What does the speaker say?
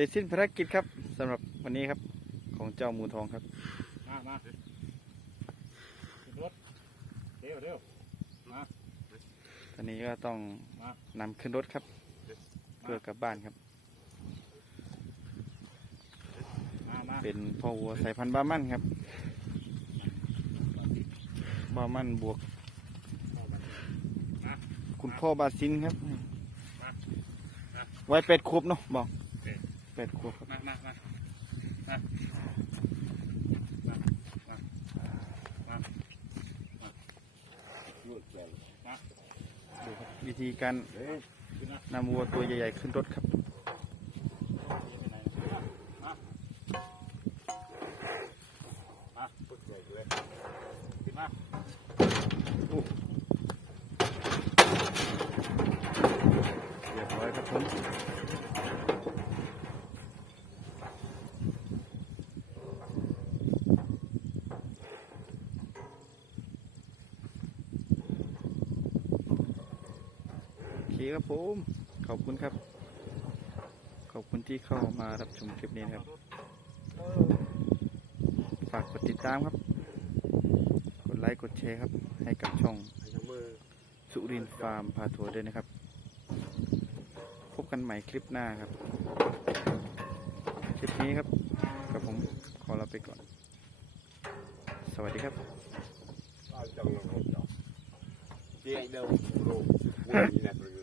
ร็จสิ้นภารกิจครับสำหรับวันนี้ครับของเจ้าหมูทองครับ มามาขึ้นรถเร็วเร็วมา ตอนนี้ก็ต้องมานำขึ้นรถครับ เพื่อกลับบ้านครับ มามาเป็นพ่อวัวสายพันธุ์บามันครับบามันบวกเข้ามามาคุณพ่อบาซินครับมามาไว้เป็ดขวบเนาะบอกโอเคเปดขวบครับมามามามามามามามามาดูครับวิธีการนำวัวตัวใหญ่ๆขึ้นรถครับ ไปไหนนะมามาพุดใหญ่เลยขึ้นมา เรียบร้อยครับผม โอเคครับผม ขอบคุณครับ ขอบคุณที่เข้ามารับชมคลิปนี้นะครับ ฝากกดติดตามครับ กดไลค์กดแชร์ครับ ให้กับช่องสุรินทร์ฟาร์มพาทัวร์ด้วยนะครับ พบกันใหม่คลิปหน้าครับ คลิปนี้ครับกับผมขอลาไปก่อน สวัสดีครับเอาจังเลยเจ๊เดิมโรบุญนี่นะตัว